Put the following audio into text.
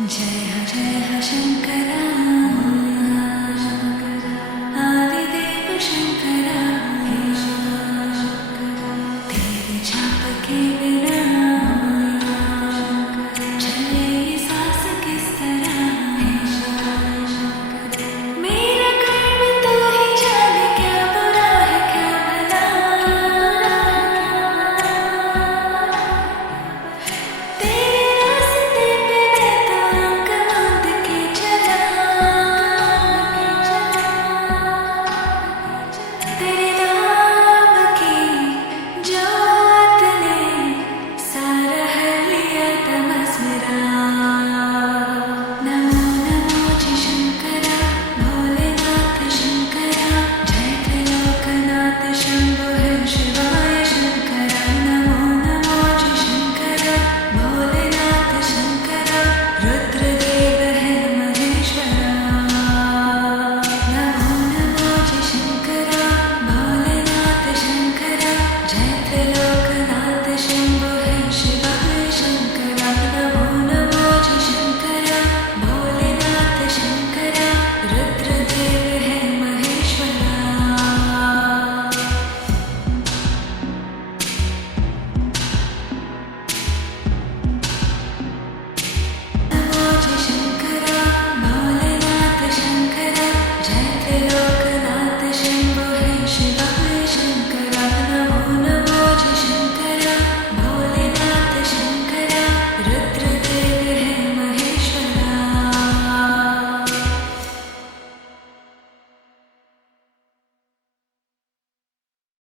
जय ह शंकरा आदिदेव शंकरा तेरे छाप के बिना चले ये सांस किस तरह मेरा कर्म तो ही जाने क्या बुरा है क्या भला तेरे रास्ते पे मैं तो आंख मूंद के चला तेरे